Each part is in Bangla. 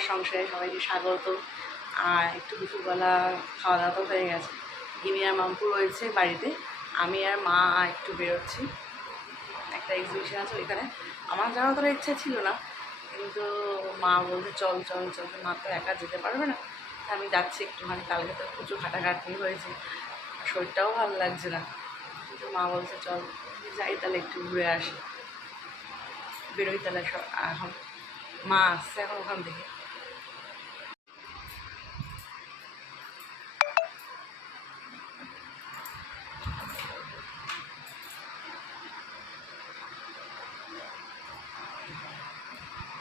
সংসারে সবাইকে স্বাগত। আর একটু দুপুরবেলা খাওয়া দাওয়া তো হয়ে গেছে। গিনি আর মাম্পু রয়েছে বাড়িতে। আমি আর মা একটু বেরোচ্ছি। একটা এক্সিবিশন আছে ওইখানে। আমার যাওয়ার তোর ইচ্ছা ছিল না। কিন্তু মা বলছে, চল চল চল। মা তো একা যেতে পারবে না। আমি যাচ্ছি একটুখানি। কালকে তো প্রচুর হাঁটাঘাটি হয়েছে। শরীরটাও ভালো লাগছে না। কিন্তু মা বলছে, চল, যাই তাহলে একটু ঘুরে আসি। বেরোই তাহলে এখন। মা আসছে এখন ওখান থেকে।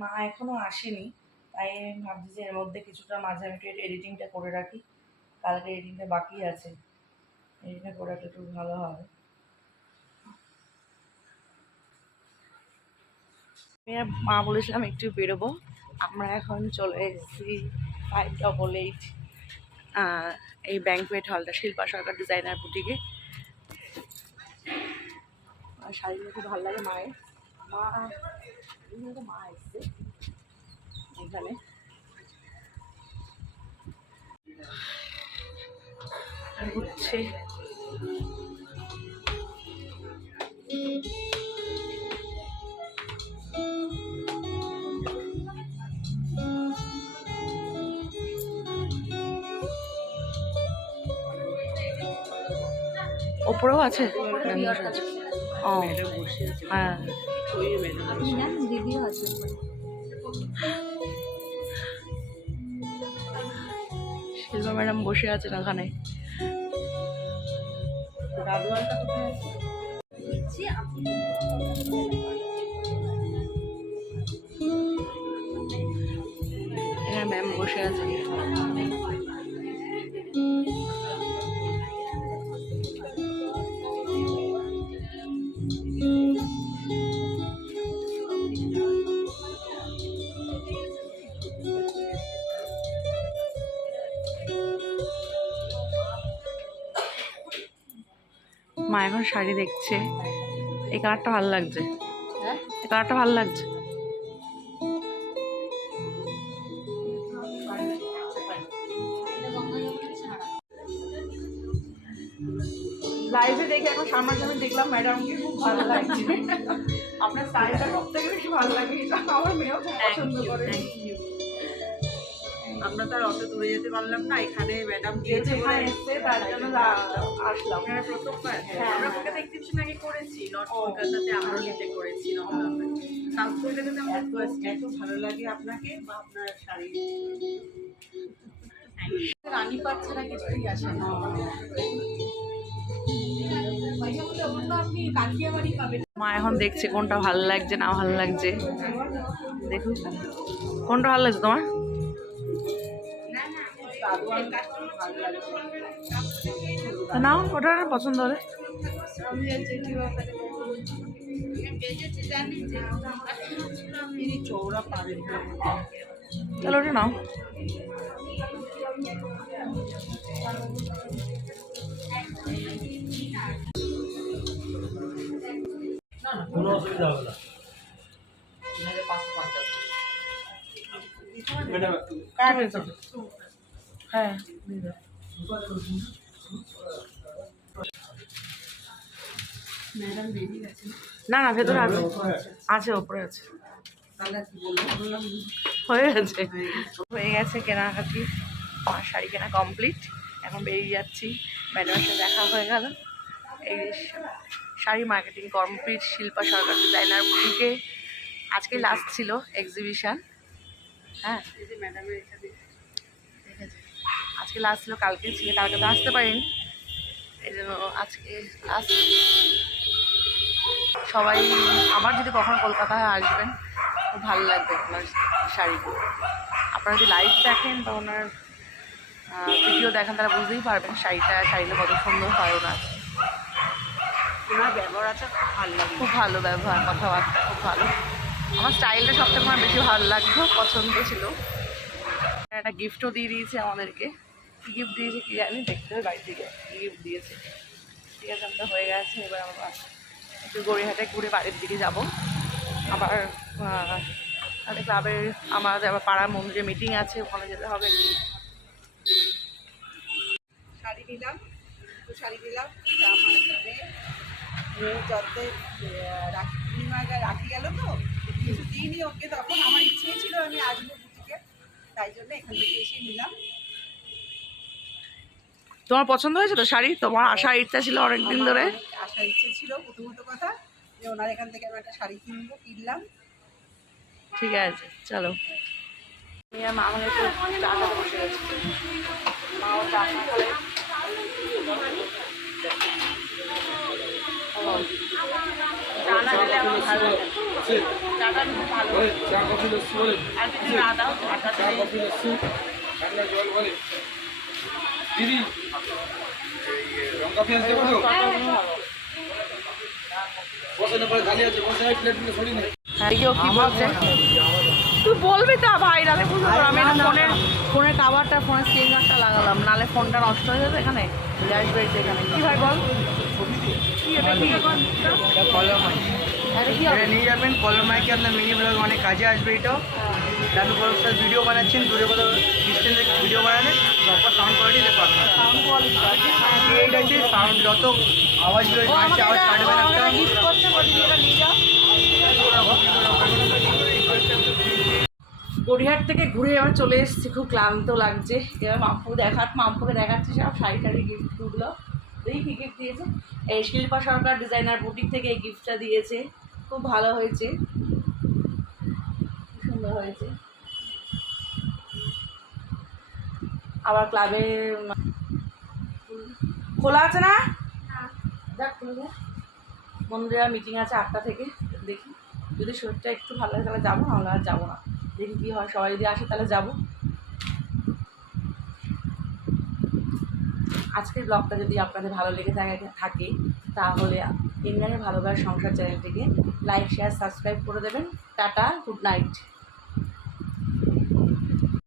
মা এখনও আসেনি, তাই আমি ভাবছি যে এর মধ্যে কিছুটা মাঝে আমি একটু এডিটিংটা করে রাখি, কালকে এডিটিংটা বাকি আছে এডিটিংটা করে রাখলে একটু ভালো হবে। মা বলেছিলাম একটু বেরোবো, আমরা এখন চলে এসেছি ফাইভ ডবল এইট এই ব্যাঙ্কুয়েট হলটা শিল্পা সরকার ডিজাইনার বুটিকে শাড়িগুলো খুব ভালো লাগে মায়ের। মা এখানে তো মা এসছে এখানে ঘুরছে ওপরেও আছে। ও হ্যাঁ। দিদিও আছে শিল্পা ম্যাডাম বসে আছেন ওখানে মা এখন শাড়ি দেখছে। এই কালারটা ভালো লাগছে। এই কালারটা ভালো লাগছে। লাইভে দেখে এখন সামনাসামনি দেখলাম ম্যাডামকে খুব ভালো লাগছে। আপনার স্টাইলটা সব থেকে বেশি ভালো লাগে আমার মেয়েও খুব পছন্দ করে। আমরা তো আর অত দূরে যেতে পারলাম না এখানে ম্যাডাম গিয়েছে এসছে তার জন্য আসলাম। আপনারা প্রথমবার। হ্যাঁ, আমরা হ্যাঁ। কলকাতা এক্সিবিশন আগে করেছি নর্থ। কলকাতাতে আমরলিতে করেছি নবনগরে সাউথ কলকাতাতে আমরা এত ভালো লাগে আপনাকে বা আপনার শাড়ি? রানী পাট ছাড়া কিছুই আসে না। আপনি কাঠিয়াবাড়ি পাবেন মা এখন দেখছে কোনটা ভালো লাগছে না ভালো লাগছে। দেখুন। কোনটা ভালো লাগছে তোমার? নাও ওটা পছন্দ হলে। তাহলে ওটা নাও। কোনো অসুবিধা হবে না। ম্যাডাম হ্যাঁ। না না ভেতরে আছে। আছে। আছে ওপরে আছে। তাহলে বললাম। হয়ে গেছে। হয়ে গেছে। কেনাকাটি। আমার শাড়ি কেনা কমপ্লিট। এখন বেরিয়ে যাচ্ছি। ম্যাডামের সাথে দেখা হয়ে গেল। এই sari marketing complete. Shilpa Sarkar designer বুটিকে। আজকে লাস্ট ছিল এক্সিবিশন হ্যাঁ। ম্যাডামের এখানে আজকে লাস্ট ছিল কালকে ছিল কালকে তো আসতে পারিনি। এই জন্য আজকে লাস্ট সবাই আবার যদি কখনো কলকাতায় আসবেন খুব ভালো লাগবে ওনার শাড়িগুলো। আপনারা যদি লাইভ দেখেন তো ওনার ভিডিও দেখেন তারা বুঝতেই পারবেন শাড়িটা শাড়িটা কত সুন্দর হয় ওনার। ওনার ব্যবহার আছে খুব ভালো লাগে। খুব ভালো ব্যবহার কথাবার্তা খুব ভালো। আমার স্টাইলটা সবথেকে আমার বেশি ভালো লাগতো পছন্দ ছিল। একটা গিফটও দিয়ে দিয়েছে আমাদেরকে। কী গিফট দিয়েছে কি জানি, দেখতে হবে বাড়ি থেকে গিফট দিয়েছে। ঠিক আছে, আমরা হয়ে গেছে, এবার আমরা একটু গড়িয়াহাটে ঘুরে বাড়ির দিকে যাব। আবার আমাদের ক্লাবের আমাদের আবার পাড়ার মন্দিরে মিটিং আছে, ওখানে যেতে হবে। শাড়ি নিলাম শাড়ি নিলাম আমার একটা মেয়ে মেয়ের রাখি পূর্ণিমায় গা- রাখি গেল তো, কিছু দিইনি ওকে, তখন আমার ইচ্ছে ছিল আমি আসব বুটিকে তাই জন্য এখান থেকে এসে নিলাম। তোমার পছন্দ হয়েছে তো শাড়ি? তোমার আসার ইচ্ছা ছিল অনেকদিন ধরে। আসার ইচ্ছে ছিল প্রথমত কথা যে ওনার এখান থেকে আমি একটা শাড়ি কিনবো কিনলাম। ঠিক আছে চলো। মা একটু চা বসে গেছি। চা খেলে আমার ভালো চাটা আর কিছু না দাও চাটা জল বলে। দিদি এই রং কফি আনতে দেবো তো বসে না পরে খালি আছে বসে প্লেটগুলো সরি না। হ্যাঁ তুই বলবি তো ভাই বুঝতে পারব আমি এটা ফোনের ফোনের কাভারটা ফোনের স্ক্রিন গার্ডটা লাগালাম নাহলে ফোনটা নষ্ট হয়ে যাবে এখানে? গ্যাস বেড়েছে এখানে কি ভাই বল? এটা এটা এটা নিয়ে যাবেন কলম মাইকে আপনার মিনি ব্লগ অনেক কাজে আসবে এটাও। দাদু বড়স্টার ভিডিও বানাচ্ছেন দূরে কোথাও ডিস্টেন্সে ভিডিও বানালে। প্রপার সাউন্ড কোয়ালিটি দেখো সাউন্ড এইটা হচ্ছে সাউন্ড যত আওয়াজ এটা নিয়ে যাও। গড়িয়াহাট থেকে ঘুরে এবার চলে এসেছি খুব ক্লান্ত লাগছে। এবার মাম্পু দেখার মাম্পুকে দেখাচ্ছি সব শাড়ি টাড়ি গিফটগুলো দেখি কী গিফট দিয়েছে। এই শিল্পা সরকার ডিজাইনার বুটিক থেকে এই গিফটটা দিয়েছে। খুব ভালো হয়েছে। খুব সুন্দর হয়েছে। আবার ক্লাবে খোলা আছে না? খুলে বন্ধুরা মিটিং আছে আটটা থেকে দেখি। যদি শরীরটা একটু ভালো লাগে তাহলে যাব নাহলে আর যাব না। দেখি কী হয় সবাই যদি আসে তাহলে যাব। আজকের ব্লগটা যদি আপনাদের ভালো লেগে থাকে থাকে তাহলে ইন্ডিয়ানের ভালোবাসার সংসার চ্যানেলটিকে লাইক শেয়ার সাবস্ক্রাইব করে দেবেন। Tata good night